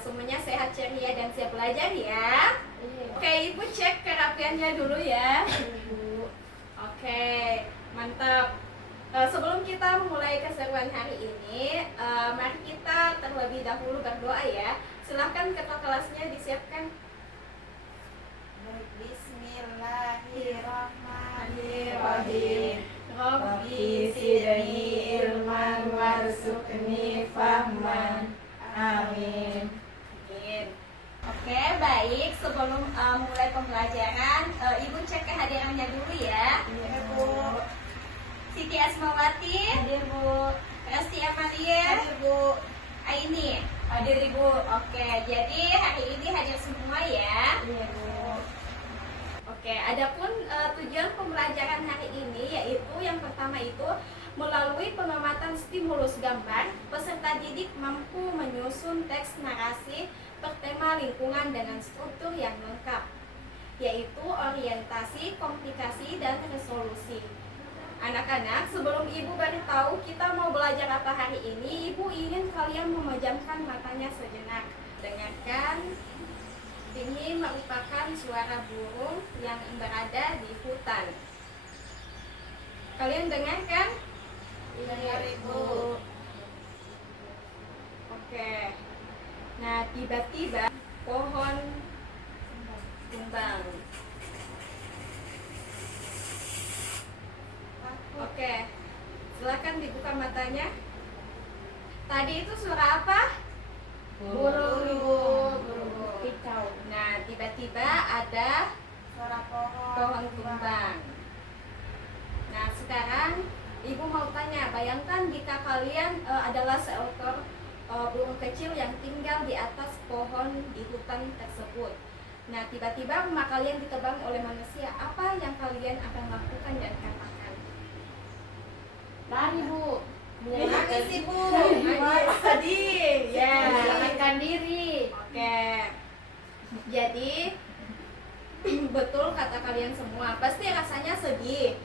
semuanya sehat, ceria, dan siap belajar ya. Oke, Ibu cek kerapiannya dulu ya. Oke, mantap. Sebelum kita memulai keseruan hari ini, mari kita terlebih dahulu berdoa ya. Silahkan ketua kelasnya disiapkan. Bismillahirrahmanirrahim. Rabbi zidni ilman warzuqni fahman. Amin. Oke, baik. Sebelum mulai pembelajaran, Ibu cek kehadirannya dulu ya. Iya, Bu. Siti Asmawati, Hadir, Bu. Resti Amalia, Hadir, Bu. Aini. Hadir, Ibu. Oke, jadi hari ini hadir semua ya. Iya, Bu. Oke, adapun tujuan pembelajaran hari ini yaitu yang pertama itu melalui pengamatan stimulus gambar, peserta didik mampu menyusun teks narasi bertema lingkungan dengan struktur yang lengkap, yaitu orientasi, komplikasi, dan resolusi. Anak-anak, sebelum Ibu beritahu kita mau belajar apa hari ini, Ibu ingin kalian memejamkan matanya sejenak. Dengarkan. Ini merupakan suara burung yang berada di hutan. Kalian dengarkan? Dengar, Ibu. Oke. Nah, tiba-tiba pohon tumbang. Oke. Silakan dibuka matanya. Tadi itu suara apa? Burung, Ibu. Burung kicau. Nah, tiba-tiba ada Suara pohon tumbang. Nah, sekarang Ibu mau tanya, bayangkan jika kalian adalah seekor burung kecil yang tinggal di atas pohon di hutan tersebut. Nah, tiba-tiba rumah kalian ditebang oleh manusia. Apa yang kalian akan lakukan dan katakan? Lari, Bu. Nangis, Ibu. Nangis. Sedih. Ya. Menyelamatkan diri. Oke. Jadi betul kata kalian semua. Pasti rasanya sedih,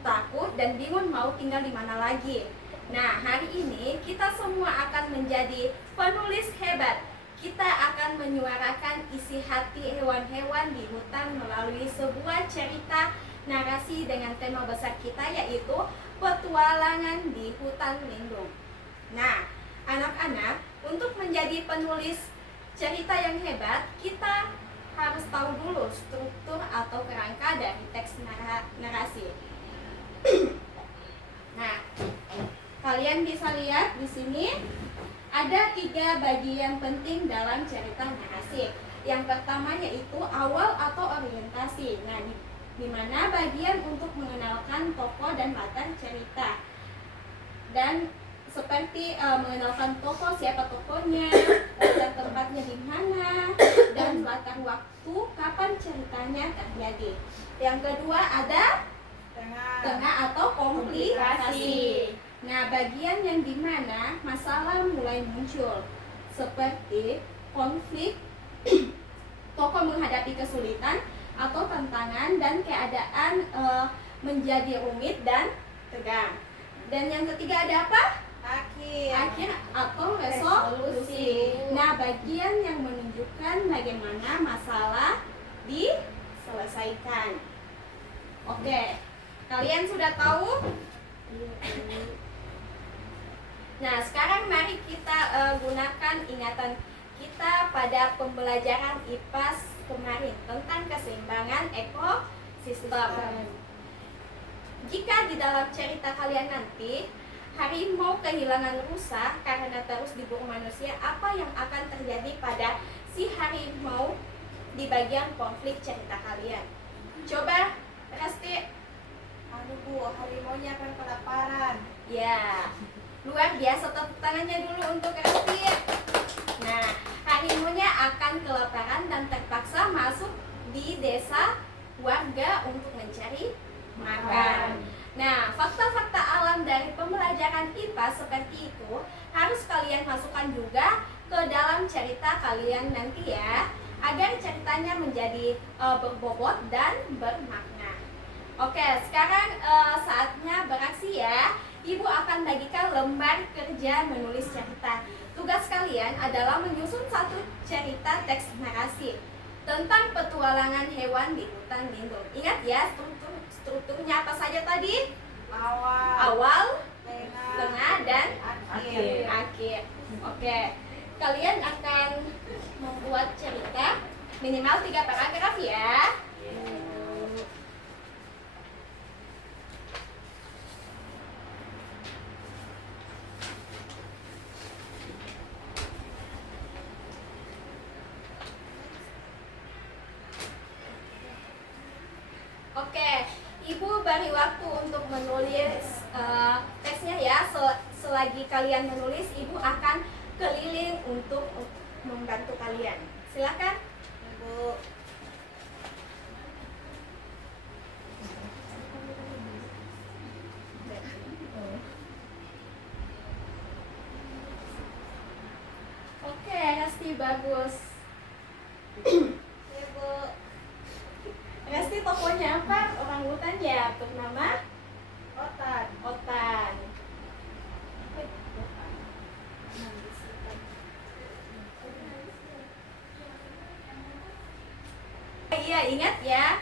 takut, dan bingung mau tinggal di mana lagi. Nah, hari ini kita semua akan menjadi penulis hebat. Kita akan menyuarakan isi hati hewan-hewan di hutan melalui sebuah cerita narasi dengan tema besar kita, yaitu petualangan di hutan lindung. Nah, anak-anak, untuk menjadi penulis cerita yang hebat, kita harus tahu dulu struktur atau kerangka dari teks narasi. Nah, kalian bisa lihat di sini ada 3 bagian penting dalam cerita narasi. Yang pertama yaitu awal atau orientasi. Nah, di mana bagian untuk mengenalkan tokoh dan latar cerita. Dan seperti mengenalkan tokoh, siapa tokohnya, latar tempatnya di mana, dan latar waktu kapan ceritanya terjadi. Yang kedua ada tengah atau komplikasi. Nah, bagian yang dimana masalah mulai muncul, seperti konflik, tokoh menghadapi kesulitan atau tantangan, dan keadaan menjadi rumit dan tegang. Dan yang ketiga ada apa? Akhir atau resolusi. Nah, bagian yang menunjukkan bagaimana masalah diselesaikan. Oke, kalian sudah tahu? Nah, sekarang mari kita gunakan ingatan kita pada pembelajaran IPAS kemarin tentang keseimbangan ekosistem. Jika di dalam cerita kalian nanti harimau kehilangan rusa karena terus diburu manusia, apa yang akan terjadi pada si harimau di bagian konflik cerita kalian? Coba, Resti. Bu, harimaunya akan kelaparan. Ya, luar biasa, tepuk tangannya dulu untuk Resti. Nah, harimaunya akan kelaparan dan terpaksa masuk di desa warga untuk mencari makan. Nah, fakta-fakta alam dari pembelajaran IPA seperti itu harus kalian masukkan juga ke dalam cerita kalian nanti ya, agar ceritanya menjadi berbobot dan bermakna. Oke, sekarang saatnya beraksi ya. Ibu akan bagikan lembar kerja menulis cerita. Tugas kalian adalah menyusun satu cerita teks narasi tentang petualangan hewan di hutan lindung. Ingat ya, strukturnya apa saja tadi? Awal, tengah, dan akhir. Oke, kalian akan membuat cerita minimal 3 paragraf ya. Oke, Ibu beri waktu untuk menulis teksnya ya. Selagi kalian menulis, Ibu akan keliling untuk membantu kalian. Silakan, Ibu. Oke, Resti bagus. Ibu. Resti tokonya apa? Orang hutan ya, bernama Otan. Iya, ingat ya.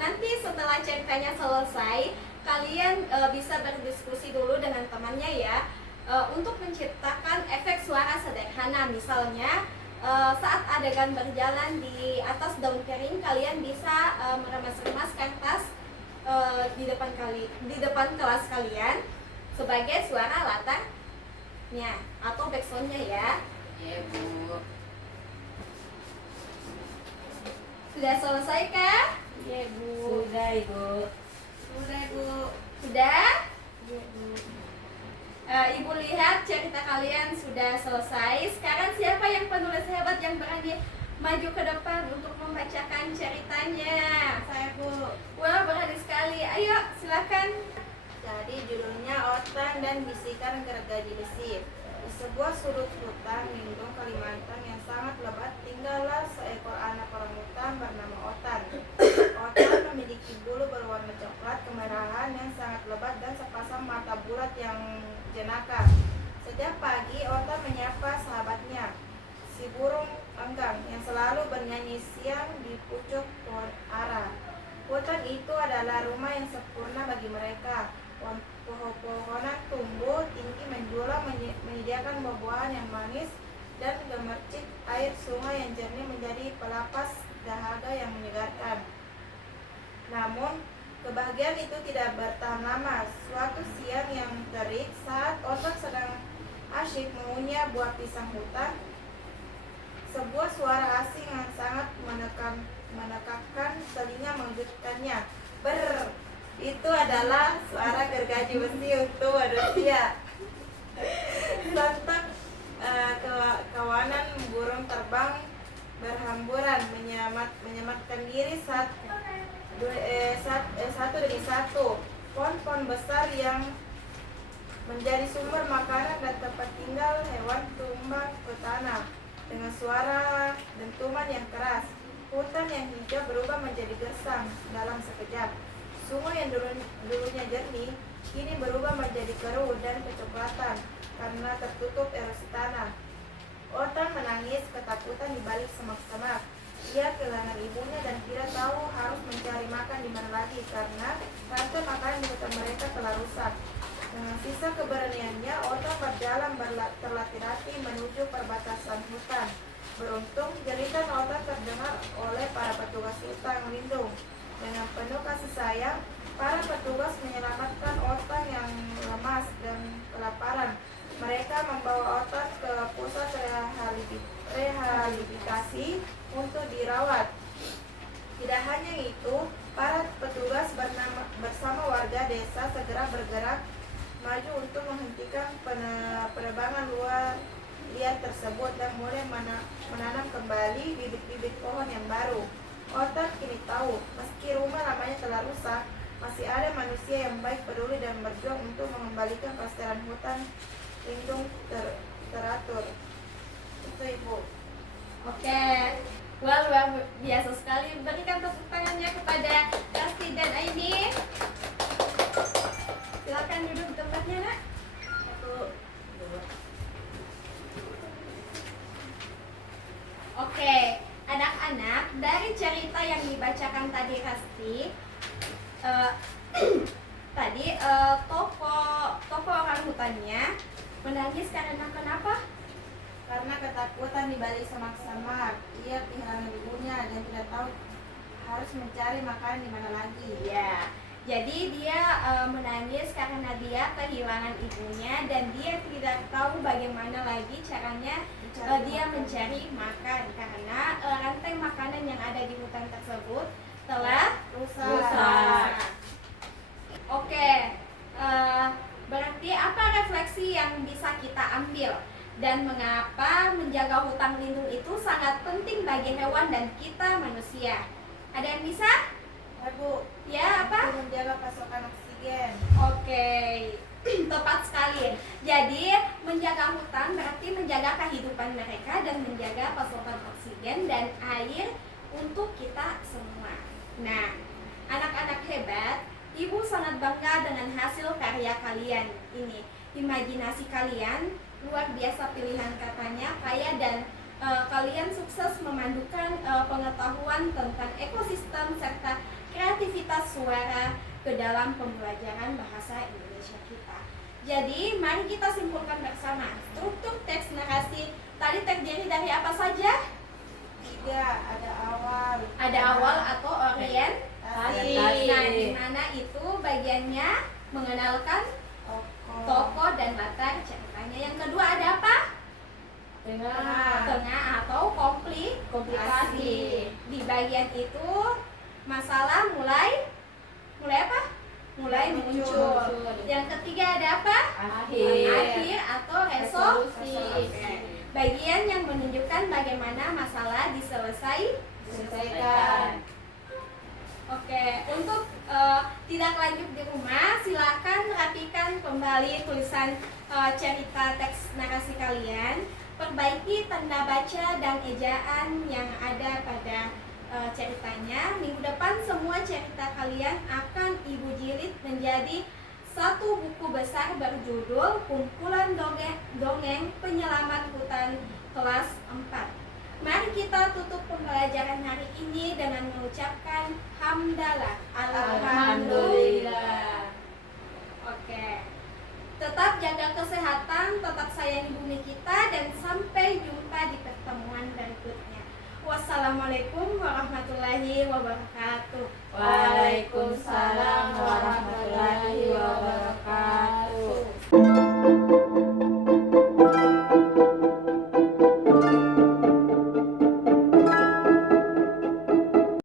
Nanti setelah ceritanya selesai, kalian bisa berdiskusi dulu dengan temannya ya, untuk menciptakan efek suara sederhana. Misalnya saat adegan berjalan di atas daun kering, kalian bisa meremas-remas kertas di depan kelas kalian sebagai suara latarnya atau backsoundnya ya. Iya, Bu. Sudah selesai kah? Iya, Bu. Sudah, Ibu. Sudah? Iya, Bu. Ibu lihat cerita kalian sudah selesai. Sekarang siapa yang penulis hebat yang berani maju ke depan untuk membacakan ceritanya? Saya, Bu. Wah, berani sekali. Ayo, silakan. Jadi judulnya Otan dan Bisikan Gergaji Besi. Di sebuah sudut hutan lindung Kalimantan yang sangat lebat, tinggallah seekor anak orangutan bernama Otan. Otan memiliki bulu berwarna coklat kemerahan yang sangat lebat dan sepasang mata bulat yang jenaka. Setiap pagi Otan menyapa sahabatnya, si burung enggang yang selalu bernyanyi siang di pucuk pohon ara. Hutan itu adalah rumah yang sempurna bagi mereka. Pohon-pohonan tumbuh tinggi menjulang, menyediakan buah-buahan yang manis, dan gemercik air sungai yang jernih menjadi pelapas dahaga yang menyegarkan. Namun, kebahagiaan itu tidak bertahan lama. Suatu siang yang terik, saat Otan sedang asyik mengunyah buah pisang hutan, sebuah suara asing yang sangat menekakkan telinga mengejutkannya. Ber, itu adalah suara gergaji besi untuk manusia. Sontak kawanan burung terbang berhamburan menyematkan diri satu demi satu. Pohon-pohon besar yang menjadi sumber makanan dan tempat tinggal hewan tumbang ke tanah dengan suara dentuman yang keras. Hutan yang hijau berubah menjadi gersang dalam sekejap. Sungai yang dulunya jernih kini berubah menjadi keruh dan kecoklatan karena tertutup erosi tanah. Otan menangis ketakutan di balik semak-semak. Ia kehilangan ibunya dan tidak tahu harus mencari makan di mana lagi karena rantai makanan di hutan mereka telah rusak. Dengan sisa keberaniannya, Otan berjalan terlatih-latih menuju perbatasan hutan. Beruntung, jeritan Otan terdengar oleh para petugas hutan lindung. Dengan penuh kasih sayang, para petugas menyelamatkan Otan yang lemas dan kelaparan. Mereka membawa Otan ke pusat rehabilitasi untuk dirawat. Tidak hanya itu, para petugas bersama warga desa segera bergerak maju untuk menghentikan penebangan liar tersebut dan mulai menanam kembali bibit-bibit pohon yang baru. Otan kini tahu, meski rumah lamanya telah rusak, masih ada manusia yang baik, peduli, dan berjuang untuk mengembalikan kelestarian hutan lindung teratur. Itu, Ibu. Oke, wah, luar biasa sekali. Berikan tepuk tangannya kepada Rasti dan Aini. Silakan duduk di tempatnya, Nak. Oke, anak-anak, dari cerita yang dibacakan tadi eh, toko orang hutannya menangis karena kenapa? Karena ketakutan di balik semak-semak, ia kehilangan ibunya dan tidak tahu harus mencari makanan di mana lagi. Ya, jadi dia menangis karena dia kehilangan ibunya dan dia tidak tahu bagaimana lagi caranya dia mencari makan karena rantai makanan yang ada di hutan tersebut telah rusak. Oke, berarti apa refleksi yang bisa kita ambil dan mengapa menjaga hutan lindung itu sangat penting bagi hewan dan kita manusia? Ada yang bisa? Bu, Ya, apa? untuk menjaga pasokan oksigen. Oke, tepat sekali. Jadi, menjaga hutan berarti menjaga kehidupan mereka dan menjaga pasokan oksigen dan air untuk kita semua. Nah, anak-anak hebat, Ibu sangat bangga dengan hasil karya kalian ini. Imajinasi kalian luar biasa, pilihan katanya kaya, dan kalian sukses memandukan pengetahuan tentang ekosistem serta kreativitas suara ke dalam pembelajaran bahasa Indonesia kita. Jadi, mari kita simpulkan bersama. Struktur teks narasi tadi terdiri dari apa saja? 3. Ada awal. Ada awal atau orientasi. Nah, di mana itu bagiannya mengenalkan tokoh dan latar ceritanya. Yang kedua ada apa? Tengah atau komplikasi. Di bagian itu masalah mulai apa? Mulai muncul. Yang ketiga ada apa? Akhir atau resolusi. Bagian yang menunjukkan bagaimana masalah diselesaikan. Oke, untuk tidak lanjut di rumah, silakan rapikan kembali tulisan cerita teks narasi kalian. Perbaiki tanda baca dan ejaan yang ada pada ceritanya. Minggu depan semua cerita kalian akan Ibu jilid menjadi satu buku besar berjudul Kumpulan Dongeng Penyelamat Hutan kelas 4. Mari kita tutup pembelajaran hari ini dengan mengucapkan hamdalah. Alhamdulillah. Oke. Tetap jaga kesehatan, tetap sayangi bumi kita, dan sampai jumpa di pertemuan berikutnya. Wassalamualaikum warahmatullahi wabarakatuh.